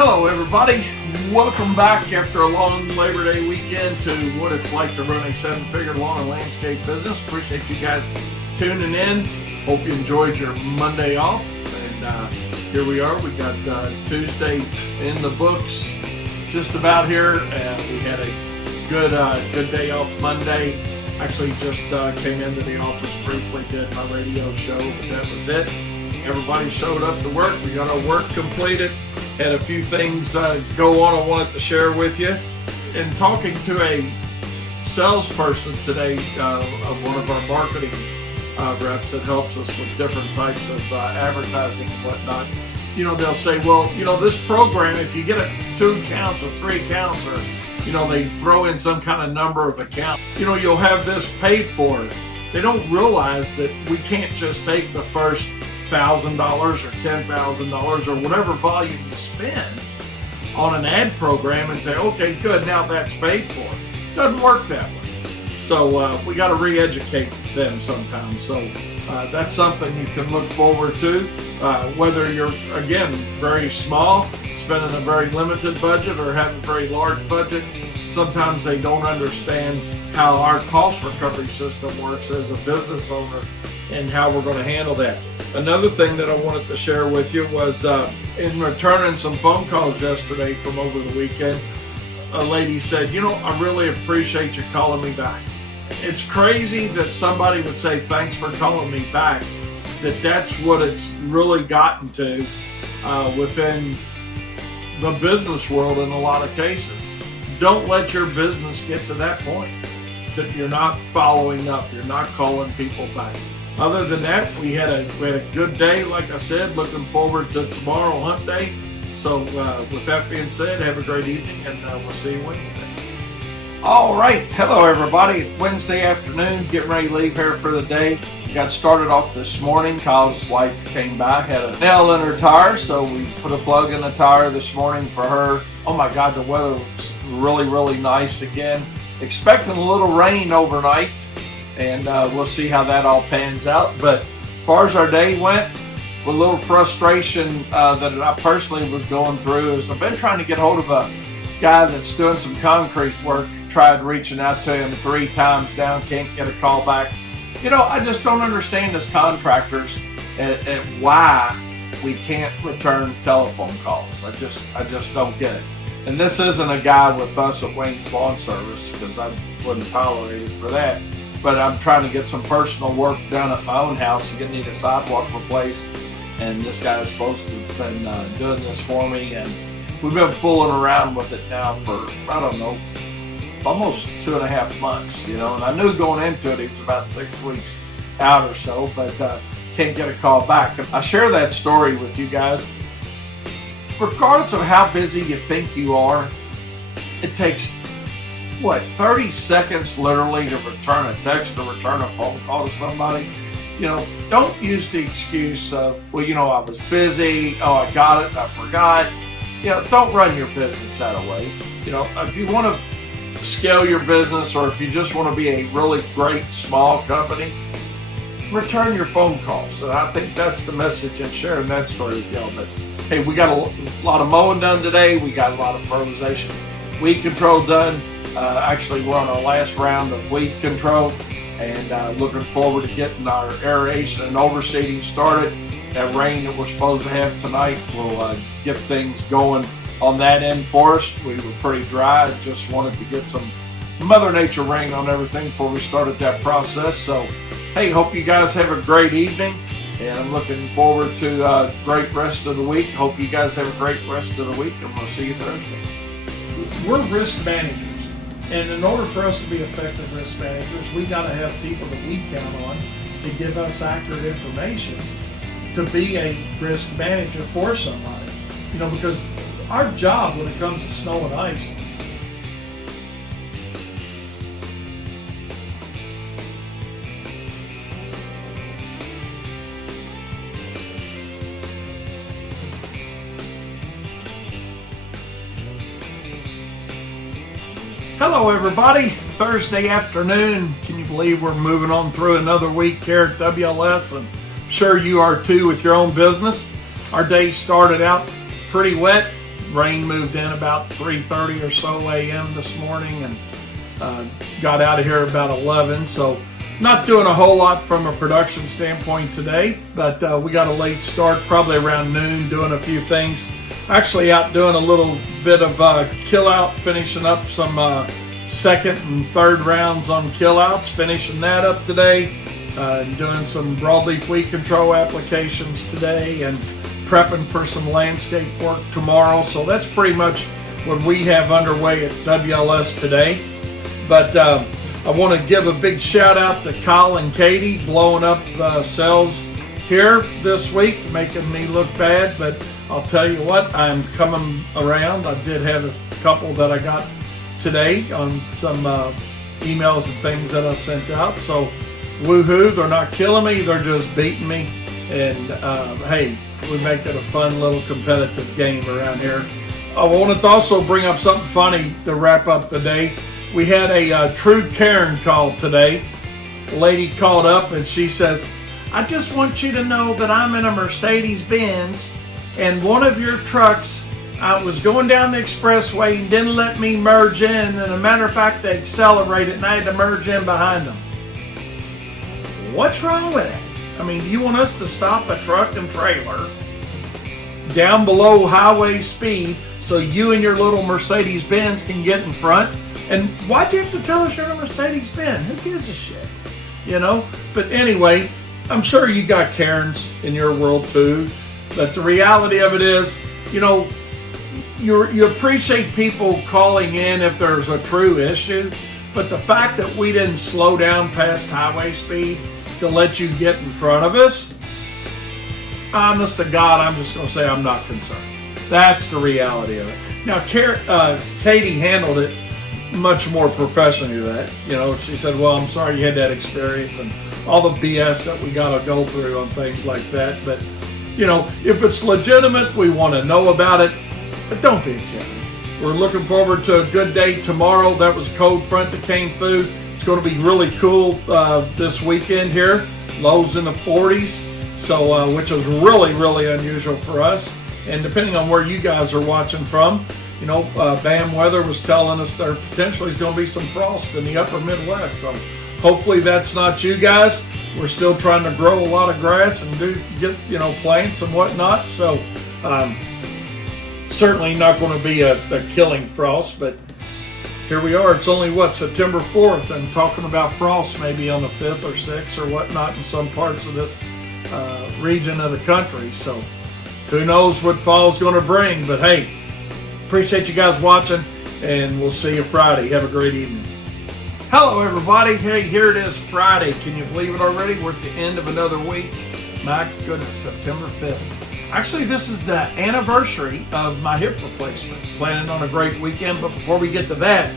Hello everybody, welcome back after a long Labor Day weekend to what it's like to run a seven-figure lawn and landscape business. Appreciate you guys tuning in. Hope you enjoyed your Monday off. And here we are, we got Tuesday in the books just about here. We had a good day off Monday. Actually just came into the office briefly, did my radio show, but that was it. Everybody showed up to work. We got our work completed. Had a few things go on I wanted to share with you. In talking to a salesperson today of one of our marketing reps that helps us with different types of advertising and whatnot, they'll say, well, this program, if you get 2 accounts or 3 accounts, or, they throw in some kind of number of accounts, you'll have this paid for. They don't realize that we can't just take the first $1,000 or $10,000 or whatever volume you spend on an ad program and say, okay, good, now that's paid for. Doesn't work that way. So we got to re-educate them sometimes. So that's something you can look forward to. Whether you're, again, very small, spending a very limited budget, or have a very large budget, sometimes they don't understand how our cost recovery system works as a business owner and how we're going to handle that. Another thing that I wanted to share with you was in returning some phone calls yesterday from over the weekend, a lady said, I really appreciate you calling me back. It's crazy that somebody would say, thanks for calling me back, that's what it's really gotten to within the business world in a lot of cases. Don't let your business get to that point that you're not following up, you're not calling people back. Other than that, we had a good day, like I said. Looking forward to tomorrow, hump day. So with that being said, have a great evening, and we'll see you Wednesday. All right, hello everybody. It's Wednesday afternoon, getting ready to leave here for the day. Got started off this morning. Kyle's wife came by, had a nail in her tire, so we put a plug in the tire this morning for her. Oh my God, the weather was really, really nice again. Expecting a little rain overnight. And we'll see how that all pans out. But as far as our day went, with a little frustration that I personally was going through is I've been trying to get hold of a guy that's doing some concrete work. Tried reaching out to him 3 times down, can't get a call back. I just don't understand as contractors at why we can't return telephone calls. I just don't get it. And this isn't a guy with us at Wayne's Lawn Service, because I wouldn't tolerate it for that. But I'm trying to get some personal work done at my own house and need a sidewalk replaced. And this guy is supposed to have been doing this for me. And we've been fooling around with it now for, I don't know, almost 2.5 months, And I knew going into it, he was about 6 weeks out or so, but can't get a call back. And I share that story with you guys. Regardless of how busy you think you are, it takes 30 seconds literally to return a text or return a phone call to somebody. Don't use the excuse of, well, I was busy, I got it, I forgot. Don't run your business that way. If you want to scale your business, or if you just want to be a really great small company, return your phone calls. And I think that's the message in sharing that story with y'all. But hey, we got a lot of mowing done today. We got a lot of fertilization, weed control done. Actually, we're on our last round of weed control, and looking forward to getting our aeration and overseeding started. That rain that we're supposed to have tonight will get things going on that end for us. We were pretty dry, just wanted to get some Mother Nature rain on everything before we started that process. So, hey, hope you guys have a great evening, and I'm looking forward to a great rest of the week. Hope you guys have a great rest of the week, and we'll see you Thursday. We're risk managers. And in order for us to be effective risk managers, we got to have people that we count on to give us accurate information to be a risk manager for somebody. Because our job when it comes to snow and ice Hello everybody, Thursday afternoon. Can you believe we're moving on through another week here at WLS? And I'm sure you are too with your own business. Our day started out pretty wet, Rain moved in about 3:30 or so a.m. this morning, and got out of here about 11. So not doing a whole lot from a production standpoint today, but we got a late start, probably around noon, doing a few things. Actually out doing a little bit of kill out, finishing up some second and third rounds on kill outs, finishing that up today, doing some broadleaf weed control applications today, and prepping for some landscape work tomorrow. So that's pretty much what we have underway at WLS today. But I want to give a big shout out to Kyle and Katie, blowing up the sales here this week, making me look bad, but I'll tell you what, I'm coming around. I did have a couple that I got today on some emails and things that I sent out. So woohoo, they're not killing me, they're just beating me. And hey, we make it a fun little competitive game around here. I wanted to also bring up something funny to wrap up the day. We had a true Karen call today. A lady called up and she says, I just want you to know that I'm in a Mercedes-Benz and one of your trucks was going down the expressway and didn't let me merge in. And as a matter of fact, they accelerated and I had to merge in behind them. What's wrong with it? I mean, do you want us to stop a truck and trailer down below highway speed so you and your little Mercedes-Benz can get in front? And why'd you have to tell us you're a Mercedes-Benz? Who gives a shit? You know? But anyway, I'm sure you got Karens in your world too. But the reality of it is, you know, you appreciate people calling in if there's a true issue. But the fact that we didn't slow down past highway speed to let you get in front of us, honest to God, I'm just going to say I'm not concerned. That's the reality of it. Now, Katie handled it much more professionally than that. You know, she said, well, I'm sorry you had that experience and all the BS that we got to go through on things like that. But, you know, if it's legitimate, we want to know about it. But don't be a kid. We're looking forward to a good day tomorrow. That was a cold front that came through. It's going to be really cool this weekend here. Lows in the 40s, so which is really, really unusual for us. And depending on where you guys are watching from, you know, BAM Weather was telling us there potentially is going to be some frost in the upper Midwest. So hopefully that's not you guys. We're still trying to grow a lot of grass and get, you know, plants and whatnot. So certainly not going to be a killing frost, but here we are. It's only, September 4th, and talking about frost maybe on the 5th or 6th or whatnot in some parts of this region of the country. So who knows what fall's going to bring, but hey, appreciate you guys watching, and we'll see you Friday. Have a great evening. Hello, everybody. Hey, here it is, Friday. Can you believe it already? We're at the end of another week. My goodness, September 5th. Actually, this is the anniversary of my hip replacement. Planning on a great weekend, but before we get to that,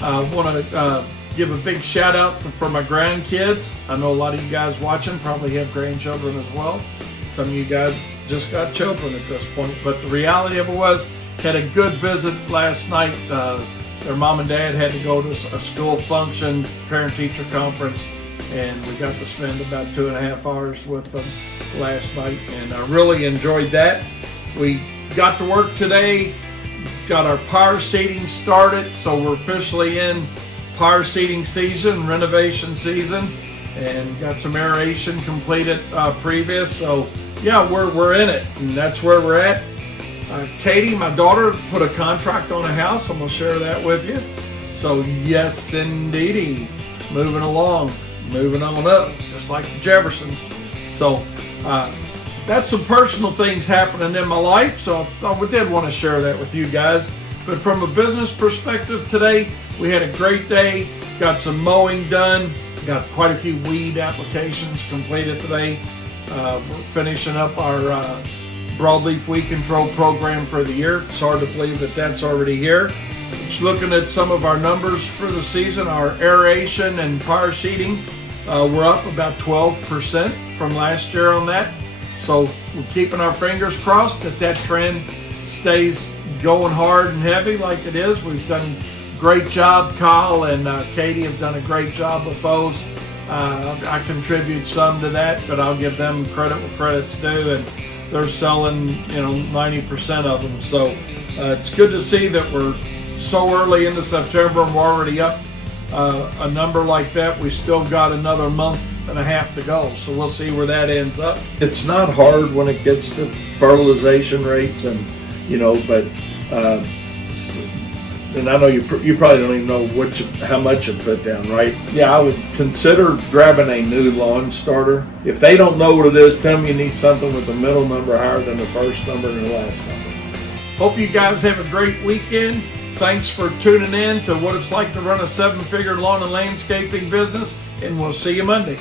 I want to give a big shout out for my grandkids. I know a lot of you guys watching probably have grandchildren as well. Some of you guys just got children at this point, but the reality of it was, had a good visit last night. Their mom and dad had to go to a school function, parent-teacher conference, and we got to spend about 2.5 hours with them last night, and I really enjoyed that. We got to work today, got our power seating started, so we're officially in power seating season, renovation season, and got some aeration completed previous. So yeah, we're in it, and that's where we're at. Katie, my daughter, put a contract on a house. I'm gonna share that with you. So yes, indeedy, moving along, moving on up, just like the Jeffersons. So that's some personal things happening in my life, so I thought we did want to share that with you guys. But from a business perspective today, we had a great day, got some mowing done, got quite a few weed applications completed today. We're finishing up our broadleaf weed control program for the year. It's hard to believe that that's already here. Just looking at some of our numbers for the season, our aeration and power seeding, we're up about 12% from last year on that. So we're keeping our fingers crossed that that trend stays going hard and heavy like it is. We've done a great job. Kyle and Katie have done a great job with those. I contribute some to that, but I'll give them credit where credit's due, and they're selling, 90% of them. So It's good to see that we're so early into September and we're already up a number like that. We still got another month and a half to go, so we'll see where that ends up. It's not hard when it gets to fertilization rates, and but and I know you probably don't even know how much you put down, right? Yeah, I would consider grabbing a new lawn starter. If they don't know what it is, tell them you need something with the middle number higher than the first number and the last number. Hope you guys have a great weekend. Thanks for tuning in to what it's like to run a 7-figure lawn and landscaping business, and we'll see you Monday.